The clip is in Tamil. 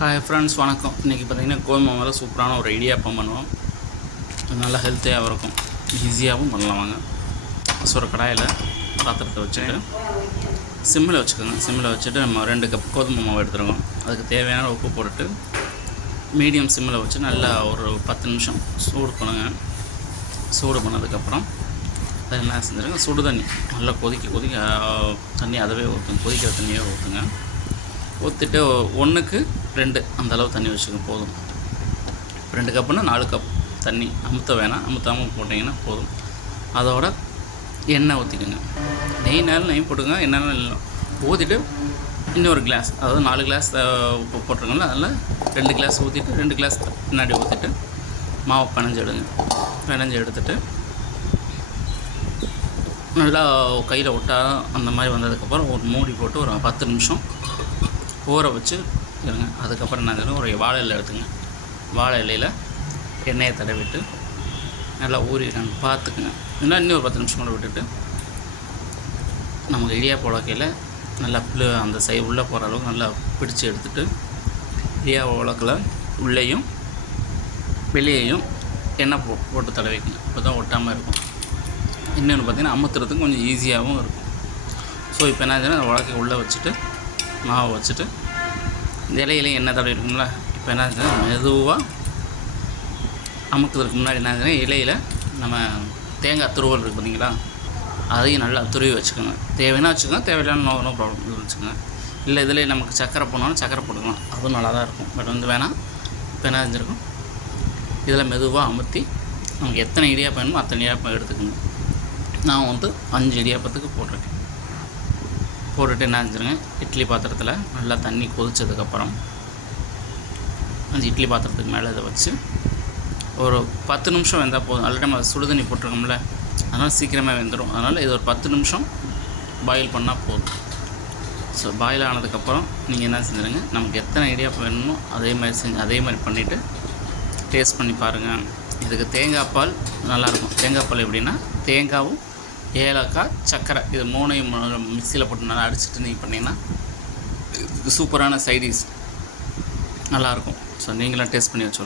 ஹாய் ஃப்ரெண்ட்ஸ் வணக்கம். இன்றைக்கி பார்த்தீங்கன்னா கோதுமை சூப்பரான ஒரு இடியாப்பம் பண்ணுவோம். நல்லா ஹெல்த்தியாகவும் இருக்கும். ஈஸியாகவும் பண்ணலாம் வாங்க. ஸோ ஒரு கடாயில் பாத்திரத்தை வச்சுட்டு சிம்மில் வச்சுக்கோங்க. சிம்மில் வச்சுட்டு நம்ம ரெண்டு கப் கோதுமை மாவு எடுத்துருக்கோம் அதுக்கு தேவையான உப்பு போட்டுட்டு மீடியம் சிம்மில் வச்சு நல்லா ஒரு பத்து நிமிஷம் சூடு பண்ணுங்கள் சூடு பண்ணதுக்கப்புறம் அதை என்ன செஞ்சுருங்க? சுடு தண்ணி. நல்லா கொதிக்க கொதிக்க தண்ணி அதவே ஊற்றுங்க கொதிக்கிற தண்ணியே ஊற்றுங்க ஊற்றிட்டு ஒன்றுக்கு ரெண்டு. அந்த அளவு தண்ணி வச்சுக்க போதும். ரெண்டு கப்புனா நாலு கப் தண்ணி அமுத்த வேணாம். அமுத்தாமல் போட்டிங்கன்னா போதும். அதோட எண்ணெய் ஊற்றிக்கோங்க நெய் நேரம் நெய் போட்டுங்க எண்ணெய் இல்லை ஊற்றிட்டு இன்னொரு கிளாஸ் அதாவது நாலு கிளாஸ் உப்பு போட்டிருக்கோம்ல அதில் ரெண்டு கிளாஸ் ஊற்றிட்டு ரெண்டு கிளாஸ் பின்னாடி ஊற்றிட்டு மாவை பிணைஞ்சு எடுங்க பிணைஞ்சு எடுத்துட்டு நல்லா கையில் விட்டா அந்த மாதிரி வந்ததுக்கப்புறம் ஒரு மூடி போட்டு ஒரு பத்து நிமிஷம் ஊற வச்சு இருங்க. அதுக்கப்புறம் என்ன செய்யணும் ஒரு வாழை இலை எடுத்துங்க. வாழை இலையில் எண்ணெயை தடவிட்டு நல்லா ஊறிடுறாங்க பார்த்துக்குங்க. இல்லை இன்னும் ஒரு பத்து நிமிஷம் கூட விட்டுட்டு நமக்கு இடியா உலக்கையில் நல்லா புள்ளு அந்த சை உள்ளே போகிற அளவுக்கு நல்லா பிடிச்சு எடுத்துட்டு இடியா உலக்கில் உள்ளேயும் வெளியேயும் எண்ணெய் போ போட்டு தடவிக்கணும். அப்போ தான் ஒட்டாமல் இருக்கும். இன்னொன்று பார்த்திங்கன்னா அமுத்துறதுக்கு கொஞ்சம் ஈஸியாகவும் இருக்கும். ஸோ இப்போ என்ன ஆச்சுன்னா உலக்கை உள்ளே வச்சுட்டு மாவை வச்சுட்டு இந்த இலையிலையும் எண்ணெய் தடவி இருக்கும்ல இப்போ என்ன ஆச்சுன்னா மெதுவாக அமுக்குறதுக்கு முன்னாடி என்ன ஆச்சுன்னா இலையில் நம்ம தேங்காய் துருவல் இருக்குது பார்த்தீங்களா அதையும் நல்லா துருவி வச்சுக்கோங்க. தேவைன்னா வச்சுக்கோங்க தேவையில்லாம நோ நோ ப்ராப்ளம் இது வச்சுக்கோங்க. இல்லை இதில் நமக்கு சக்கரை போனாலும் சக்கரை போட்டுக்கலாம். அதுவும் நல்லா தான் இருக்கும். பட் வந்து வேணாம் இப்போ என்ன செஞ்சுருக்கும்? இதில் மெதுவாக அமுத்தி நமக்கு எத்தனை இடியாப்பம் வேணுமோ அத்தனை இடியாப்பம் எடுத்துக்கோங்க. நான் வந்து அஞ்சு இடியாப்பத்துக்கு போட்டிருக்கேன். போட்டுட்டு என்ன செஞ்சுருங்க? இட்லி பாத்திரத்தில் நல்லா தண்ணி கொதிச்சதுக்கப்புறம் அந்த இட்லி பாத்திரத்துக்கு மேலே இதை வச்சு ஒரு பத்து நிமிஷம் வெந்தால் போதும். ஆல்ரெடி நம்ம சுடு தண்ணி போட்டிருக்கோம்ல அதனால் சீக்கிரமாக வெந்துடும் அதனால் இது ஒரு பத்து நிமிஷம் பாயில் பண்ணால் போதும். ஸோ பாயில் ஆனதுக்கப்புறம் நீங்கள் என்ன செஞ்சுருங்க? நமக்கு எத்தனை இடியாப்பம் வேணுமோ அதே மாதிரி செஞ்சு அதே மாதிரி பண்ணிவிட்டு டேஸ்ட் பண்ணி பாருங்கள் இதுக்கு தேங்காய் பால் நல்லாயிருக்கும். தேங்காய் பால் எப்படின்னா தேங்காவும் ஏலக்காய் சர்க்கரை இது மூணையும் மிக்சியில் போட்டு நல்லா அடிச்சுட்டு நீங்கள் பண்ணிங்கன்னா சூப்பரான சைடிஸ் நல்லாயிருக்கும் ஸோ நீங்களும் டேஸ்ட் பண்ணி வச்சு